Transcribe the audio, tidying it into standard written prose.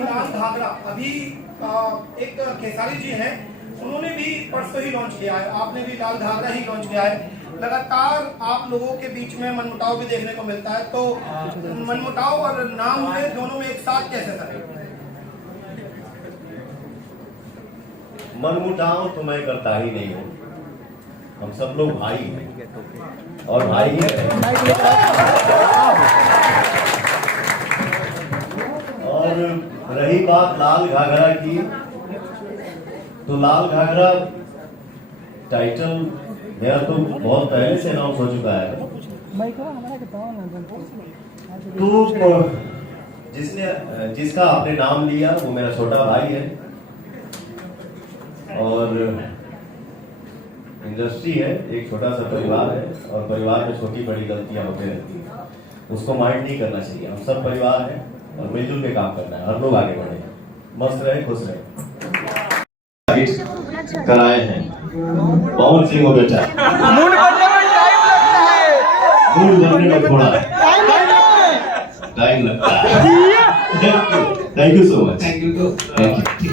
लाल घाघरा अभी एक खेसारी जी हैं, उन्होंने भी परसों ही लॉन्च किया है, आपने भी लाल घाघरा ही लॉन्च किया है। लगातार आप लोगों के बीच में मनमुटाव भी देखने को मिलता है, तो मनमुटाव और नाम में दोनों में एक साथ कैसे करें? मनमुटाव तो मैं करता ही नहीं हूँ, हम सब लोग भाई हैं और भाई ही हैं। और रही बात लाल घाघरा की, तो लाल घाघरा टाइटल मेरा तो बहुत पहले से अनाउंस हो चुका है। तो जिसका आपने नाम लिया वो मेरा छोटा भाई है और इंडस्ट्री है, एक छोटा सा परिवार है और परिवार में छोटी बड़ी गलतियां होते रहती हैं, उसको माइंड नहीं करना चाहिए। हम सब परिवार हैं और मिलजुल के काम करना है, हर लोग आगे बढ़े, मस्त रहे, खुश रहे। कराए हैं पवन सिंह हो बेटा, मूड बनने में थोड़ा टाइम लगता है। Thank you so much. Thank you.